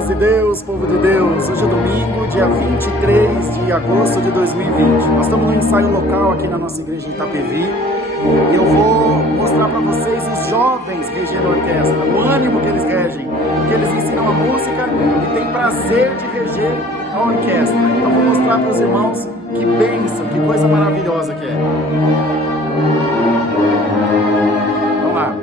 Paz de Deus, povo de Deus. Hoje é domingo, dia 23 de agosto de 2020. Nós estamos no ensaio local aqui na nossa igreja em Itapevi. E eu vou mostrar para vocês os jovens regendo a orquestra, o ânimo que eles regem, porque eles ensinam a música e têm prazer de reger a orquestra. Então vou mostrar para os irmãos que bênção, que coisa maravilhosa que é. Vamos lá.